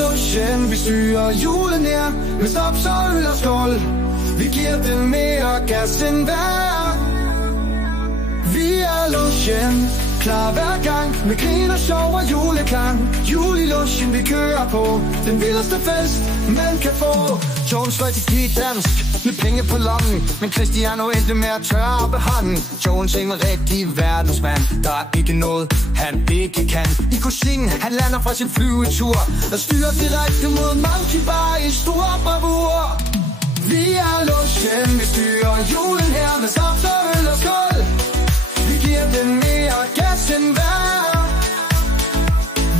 Lotion, vi styrer julen her med snaps og øl og skål. Vi giver den mere gas end hver. Vi er Lotion, klar hver gang med grin og sjov og juleklang. Jul i Lotion, vi kører på den vildeste fest, man kan få. Jones fløj til dansk med penge på lommen, men Cristiano endte med at tørre op af hånden. Jones er en rigtig verdensmand, der er ikke noget, han ikke kan. I kusinen, han lander fra sin flyvetur og styrer direkte mod Monkey Bar i stor bravur. Vi er Lotion, vi styrer julen her med snaps og øl og skål. Vi giver den mere gas end hver.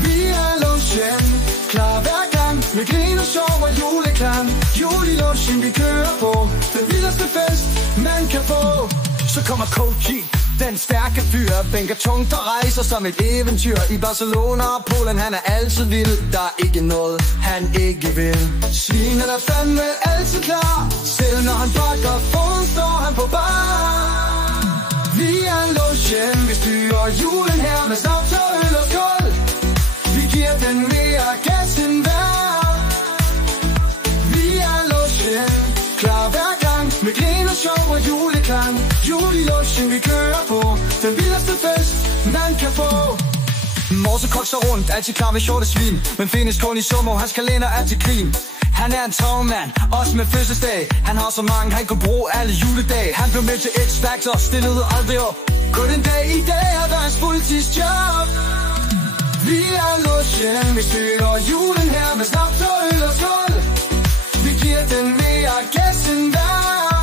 Vi er Lotion, klar hver gang med grin og sjov og juleklang. Jul i Lotion, vi kører på den vildeste fest, man kan få. Så kommer Koki, den stærke fyr, bænker tungt og rejser som et eventyr. I Barcelona og Polen, han er altid vild. Der er ikke noget, han ikke vil. Svinen er fandme altid klar, selv når han bakker foden, står han på bar. Vi er Lotion, vi styrer julen her med snaps og øl og skål. Vi giver den mere gas end hver. Vi er Lotion, klar hver gang med grin og sjov og juleklang. Jul i Lotion, vi kører på den vildeste fest, man kan få. Morse kokser rundt, altid klar med shorte svin, men findes kun i sommer, hans kalender er til grin. Han er en travmand, også med fødselsdag. Han har så mange, han kunne bruge alle juledage. Han blev med til X-Factor, stillede aldrig op. Kun en dag i dag er der hans fuldtidsjob. Vi er Lotion, vi styrer julen her med snaps og øl og skål. Vi giver den mere gas end hver.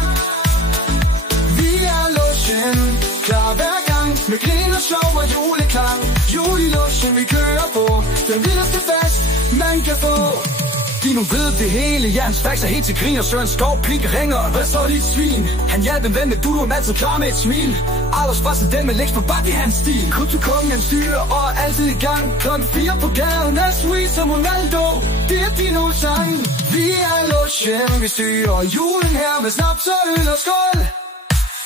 Vi er Lotion, klar hver gang med grin og sjov og juleklang. Jul i Lotion, vi kører på den vildeste fest, man kan få. Dino ved det hele, ja, hans facts er helt til grin. Og Søren Skov, pink ringer, hvad så dit svin? Han hjalp en ven med Dudu, er altid klar med et smil. Alders første den med læks på bakke i hans stil. Kulturkongen, han styrer og er altid i gang. Klokken 4 på gaden, er sweet som Ronaldo. Det er Dino sang. Vi er Lotion, vi styrer julen her med snaps og øl og skål.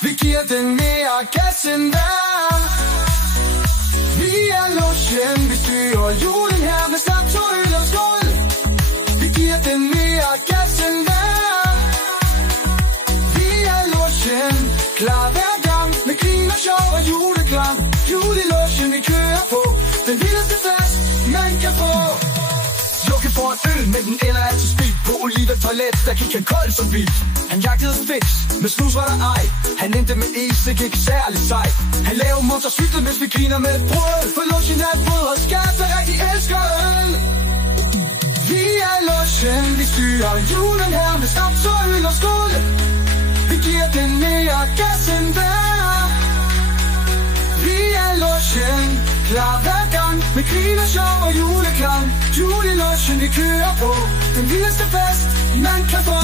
Vi giver den mere gas end hver. Vi er Lotion, vi styrer julen her med snaps og øl og skål. Den mere gas end hver. Vi er Lotion, klar hver gang med grin og sjov og juleklang. Jul i Lotion, vi kører på den vildeste fest, man kan få. Lukke for en øl, men den ender altid speed. På Oliva toilet, der gik han kold som vildt. Han jagtede fix, med snus var der ej. Han endte med is, det gik særligt sejt. Han lavede motorcyklet, mens vi griner med et brød. For Lotion er et brød og skat, der rigtig elsker øl. Vi er Lotion, vi styrer julen her med snaps og øl og skål. Vi giver den mere gas end hver. Vi er Lotion, klar hver gang med grin og sjov og juleklang. Jul i Lotion, vi kører på den vildeste fest, man kan få.